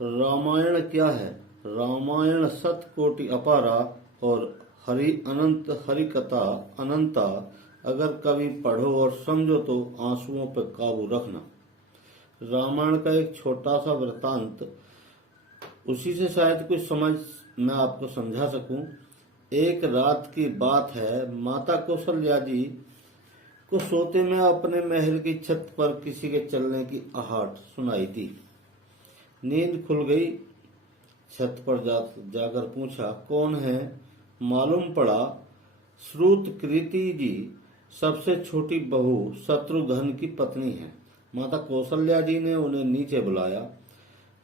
रामायण क्या है? रामायण सत कोटि अपारा और हरि कथा अनंता। अगर कभी पढ़ो और समझो तो आंसुओं पर काबू रखना। रामायण का एक छोटा सा वृतांत, उसी से शायद कुछ समझ मैं आपको समझा सकूं। एक रात की बात है, माता कौशल्या जी को सोते में अपने महल की छत पर किसी के चलने की आहट सुनाई दी। नींद खुल गई। छत पर जाकर पूछा, कौन है? मालूम पड़ा श्रुतकृति जी, सबसे छोटी बहू शत्रुघ्न की पत्नी है। माता कौशल्या जी ने उन्हें नीचे बुलाया।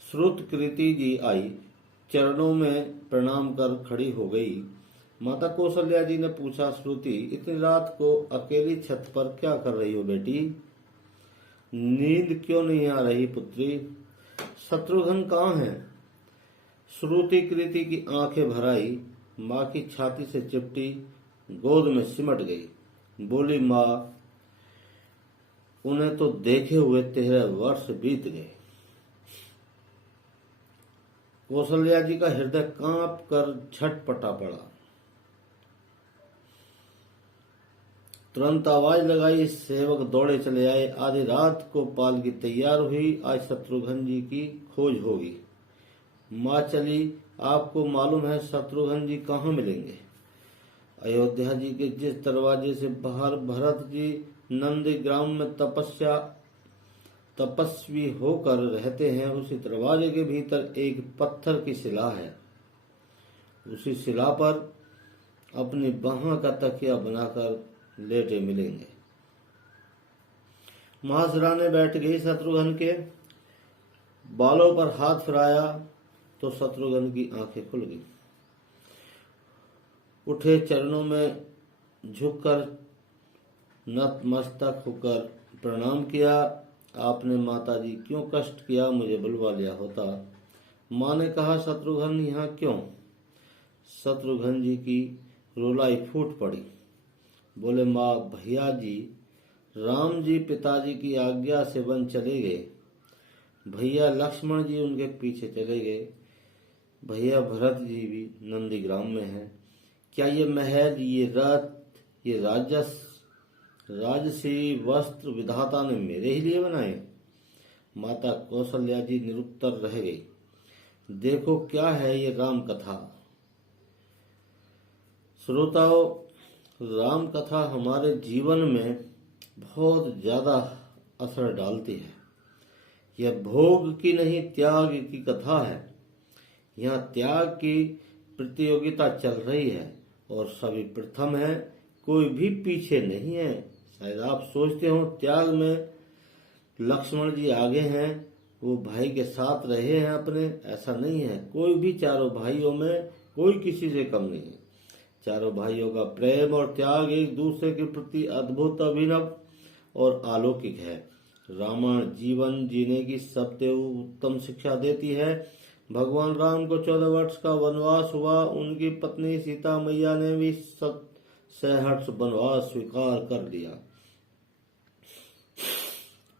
श्रुतकृति जी आई, चरणों में प्रणाम कर खड़ी हो गई। माता कौशल्या जी ने पूछा, श्रुति, इतनी रात को अकेली छत पर क्या कर रही हो बेटी? नींद क्यों नहीं आ रही पुत्री? शत्रुघ्न कहाँ है? श्रुति कृति की आंखें भर आई, माँ की छाती से चिपटी, गोद में सिमट गई। बोली, माँ, उन्हें तो देखे हुए 13 वर्ष बीत गए। कौशल्या जी का हृदय कांप कर झटपटा पड़ा। तुरंत आवाज लगाई, सेवक दौड़े चले आए। आधी रात को पालकी तैयार हुई, आज शत्रुघ्न जी की खोज होगी। माँ चली, आपको मालूम है शत्रुघ्न जी कहाँ मिलेंगे? अयोध्या जी के जिस दरवाजे से बाहर भरत जी नंदीग्राम में तपस्वी होकर रहते हैं, उसी दरवाजे के भीतर एक पत्थर की शिला है। उसी शिला पर अपनी बाह का तकिया बनाकर लेटे मिलेंगे। महासराने बैठ गई। शत्रुघ्न के बालों पर हाथ फिराया तो शत्रुघ्न की आंखें खुल गई। उठे, चरणों में झुककर नतमस्तक होकर प्रणाम किया। आपने माताजी क्यों कष्ट किया? मुझे बुलवा लिया होता। माँ ने कहा, शत्रुघ्न यहाँ क्यों? शत्रुघ्न जी की रुलाई फूट पड़ी। बोले, माँ, भैया जी राम जी पिताजी की आज्ञा से वन चले गए। भैया लक्ष्मण जी उनके पीछे चले गए। भैया भरत जी भी नंदीग्राम में हैं। क्या ये महल, ये रथ, ये राजसी वस्त्र विधाता ने मेरे ही लिए बनाए? माता कौशल्या जी निरुत्तर रह गई। देखो क्या है ये राम कथा। श्रोताओं, राम कथा हमारे जीवन में बहुत ज्यादा असर डालती है। यह भोग की नहीं, त्याग की कथा है। यहाँ त्याग की प्रतियोगिता चल रही है और सभी प्रथम है, कोई भी पीछे नहीं है। शायद आप सोचते हो त्याग में लक्ष्मण जी आगे हैं, वो भाई के साथ रहे हैं अपने। ऐसा नहीं है। कोई भी चारों भाइयों में कोई किसी से कम नहीं है। चारों भाइयों का प्रेम और त्याग एक दूसरे के प्रति अद्भुत, अभिनव और अलौकिक है। रामायण जीवन जीने की सबसे उत्तम शिक्षा देती है। भगवान राम को 14 वर्ष का वनवास हुआ। उनकी पत्नी सीता मैया ने भी सहर्ष वनवास स्वीकार कर लिया,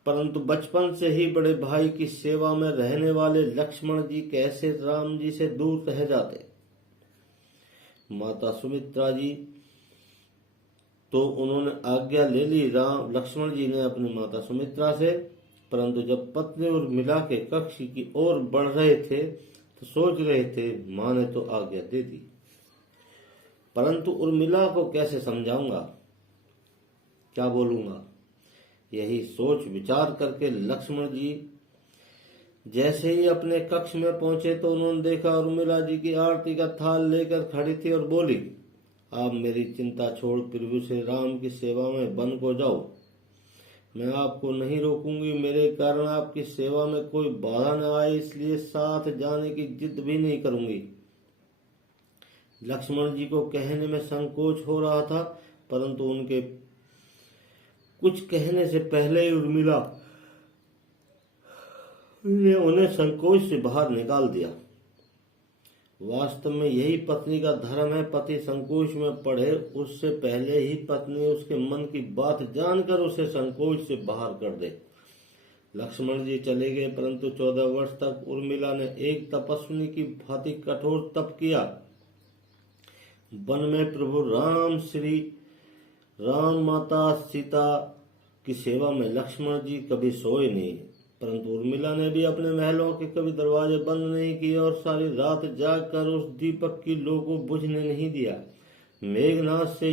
परंतु बचपन से ही बड़े भाई की सेवा में रहने वाले लक्ष्मण जी कैसे राम जी से दूर रह जाते? माता सुमित्रा जी तो उन्होंने आज्ञा ले ली लक्ष्मण जी ने अपनी माता सुमित्रा से, परंतु जब पत्नी उर्मिला के कक्ष की ओर बढ़ रहे थे तो सोच रहे थे, माँ ने तो आज्ञा दे दी, परंतु उर्मिला को कैसे समझाऊंगा, क्या बोलूंगा? यही सोच विचार करके लक्ष्मण जी जैसे ही अपने कक्ष में पहुंचे तो उन्होंने देखा उर्मिला जी की आरती का थाल लेकर खड़ी थी और बोली, आप मेरी चिंता छोड़ प्रभु से राम की सेवा में वन को जाओ। मैं आपको नहीं रोकूंगी। मेरे कारण आपकी सेवा में कोई बाधा न आए, इसलिए साथ जाने की जिद भी नहीं करूंगी। लक्ष्मण जी को कहने में संकोच हो रहा था, परंतु उनके कुछ कहने से पहले ही उर्मिला ने उन्हें संकोच से बाहर निकाल दिया। वास्तव में यही पत्नी का धर्म है। पति संकोच में पड़े उससे पहले ही पत्नी उसके मन की बात जानकर उसे संकोच से बाहर कर दे। लक्ष्मण जी चले गए, परंतु 14 वर्ष तक उर्मिला ने एक तपस्विनी की भांति कठोर तप किया। वन में प्रभु राम, श्री राम, माता सीता की सेवा में लक्ष्मण जी कभी सोए नहीं, परंतु उर्मिला ने भी अपने महलों के कभी दरवाजे बंद नहीं किए और सारी रात जागकर उस दीपक की लौ को बुझने नहीं दिया। मेघनाथ से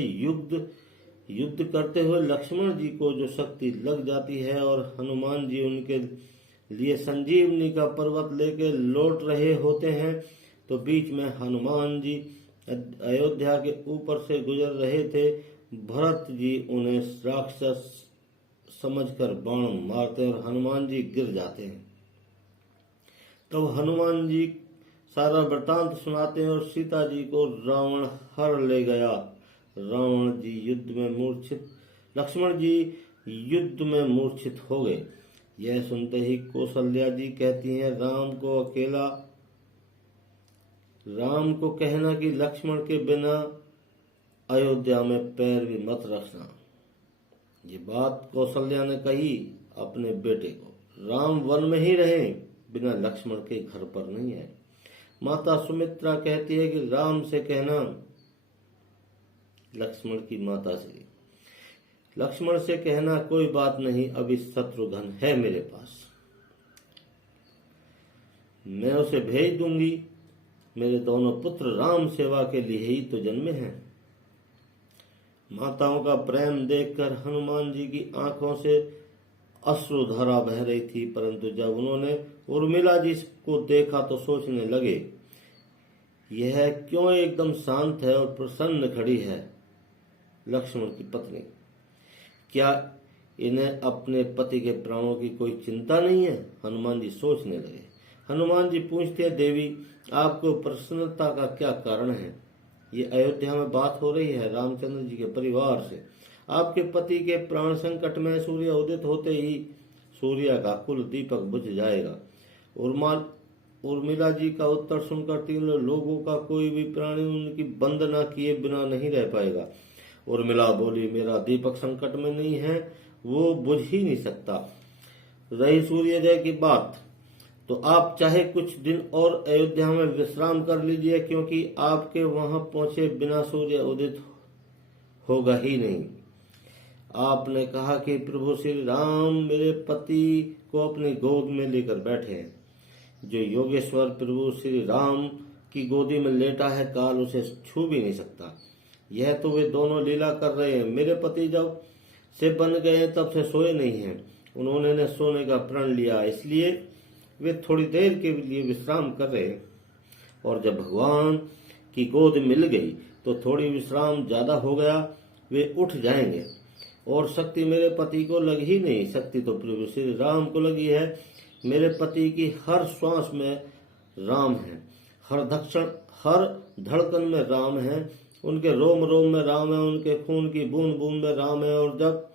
युद्ध करते हुए लक्ष्मण जी को जो शक्ति लग जाती है और हनुमान जी उनके लिए संजीवनी का पर्वत लेके लौट रहे होते हैं, तो बीच में हनुमान जी अयोध्या के ऊपर से गुजर रहे थे। भरत जी उन्हें राक्षस समझकर बाण मारते और हनुमान जी गिर जाते हैं। तो हनुमान जी सारा वृतांत सुनाते हैं और सीता जी को रावण हर ले गया। रावण जी युद्ध में मूर्छित, लक्ष्मण जी युद्ध में मूर्छित हो गए। यह सुनते ही कौशल्या जी कहती हैं, राम को कहना कि लक्ष्मण के बिना अयोध्या में पैर भी मत रखना। ये बात कौशल्या ने कही अपने बेटे को। राम वन में ही रहे, बिना लक्ष्मण के घर पर नहीं आए। माता सुमित्रा कहती है कि राम से कहना, लक्ष्मण की माता से, लक्ष्मण से कहना कोई बात नहीं, अभी शत्रुघ्न है मेरे पास, मैं उसे भेज दूंगी। मेरे दोनों पुत्र राम सेवा के लिए ही तो जन्मे हैं। माताओं का प्रेम देखकर हनुमान जी की आंखों से अश्रुधारा बह रही थी, परंतु जब उन्होंने उर्मिला जी को देखा तो सोचने लगे, यह क्यों एकदम शांत है और प्रसन्न खड़ी है। लक्ष्मण की पत्नी, क्या इन्हें अपने पति के प्राणों की कोई चिंता नहीं है। हनुमान जी सोचने लगे। हनुमान जी पूछते हैं, देवी आपको प्रसन्नता का क्या कारण है। ये अयोध्या में बात हो रही है रामचंद्र जी के परिवार से। आपके पति के प्राण संकट में सूर्य उदित होते ही सूर्य का कुल दीपक बुझ जाएगा। उर्मिला जी का उत्तर सुनकर तीनों लोगों का कोई भी प्राणी उनकी वंदना किए बिना नहीं रह पाएगा। उर्मिला बोली, मेरा दीपक संकट में नहीं है, वो बुझ ही नहीं सकता। रही सूर्योदय की बात, तो आप चाहे कुछ दिन और अयोध्या में विश्राम कर लीजिए, क्योंकि आपके वहां पहुंचे बिना सूर्य उदित होगा ही नहीं। आपने कहा कि प्रभु श्री राम मेरे पति को अपनी गोद में लेकर बैठे हैं। जो योगेश्वर प्रभु श्री राम की गोदी में लेटा है, काल उसे छू भी नहीं सकता। यह तो वे दोनों लीला कर रहे हैं। मेरे पति जब से बन गए तब से सोए नहीं हैं। उन्होंने सोने का प्रण लिया, इसलिए वे थोड़ी देर के लिए विश्राम कर रहे, और जब भगवान की गोद मिल गई तो थोड़ी विश्राम ज्यादा हो गया, वे उठ जाएंगे। और शक्ति मेरे पति को लग ही नहीं, शक्ति तो प्रभु श्री राम को लगी है। मेरे पति की हर श्वास में राम है, हर धड़कन में राम है, उनके रोम रोम में राम है, उनके खून की बूंद बूंद में राम है, और जब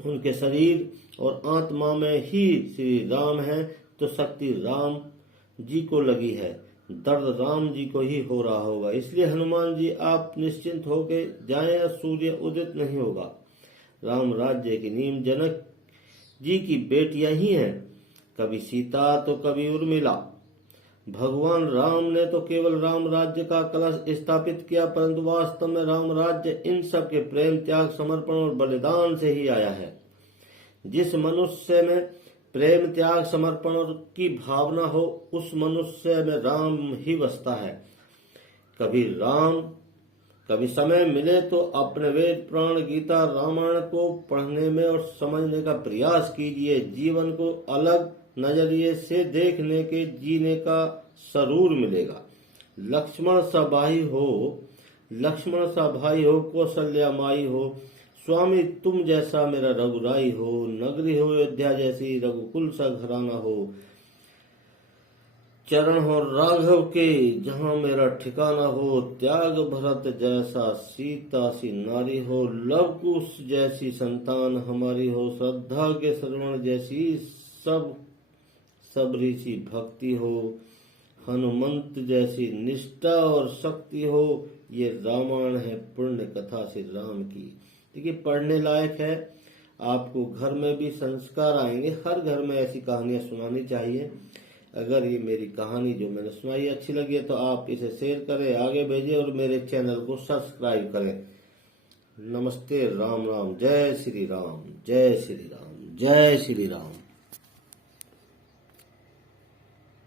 उनके शरीर और आत्मा में ही श्री राम है तो शक्ति राम जी को लगी है, दर्द राम जी को ही हो रहा होगा। इसलिए हनुमान जी आप निश्चिंत होके जाएं, सूर्य उदित नहीं होगा। राम राज्य की नींव जनक जी की बेटियां ही हैं, कभी सीता तो कभी उर्मिला। भगवान राम ने तो केवल राम राज्य का कलश स्थापित किया, परंतु वास्तव में राम राज्य इन सब के प्रेम, त्याग, समर्पण और बलिदान से ही आया है। जिस मनुष्य में प्रेम, त्याग, समर्पण की भावना हो, उस मनुष्य में राम ही बसता है। कभी समय मिले तो अपने वेद, पुराण, गीता, रामायण को पढ़ने में और समझने का प्रयास कीजिए। जीवन को अलग नजरिए से देखने के जीने का सरूर मिलेगा। लक्ष्मण सा भाई हो, कौशल्या माई हो, स्वामी तुम जैसा मेरा रघुराई हो, नगरी हो अयोध्या जैसी, रघुकुल सा घराना हो, चरण हो राघव के जहाँ मेरा ठिकाना हो, त्याग भरत जैसा सीता सी नारी हो, लव कुश जैसी संतान हमारी हो, श्रद्धा के श्रवण जैसी सबरी सी भक्ति हो, हनुमंत जैसी निष्ठा और शक्ति हो। ये रामायण है पुण्य कथा श्री राम की। देखिए पढ़ने लायक है। आपको घर में भी संस्कार आएंगे। हर घर में ऐसी कहानियां सुनानी चाहिए। अगर ये मेरी कहानी जो मैंने सुनाई अच्छी लगी है तो आप इसे शेयर करें, आगे भेजें और मेरे चैनल को सब्सक्राइब करें। नमस्ते, राम राम, जय श्री राम, जय श्री राम, जय श्री राम।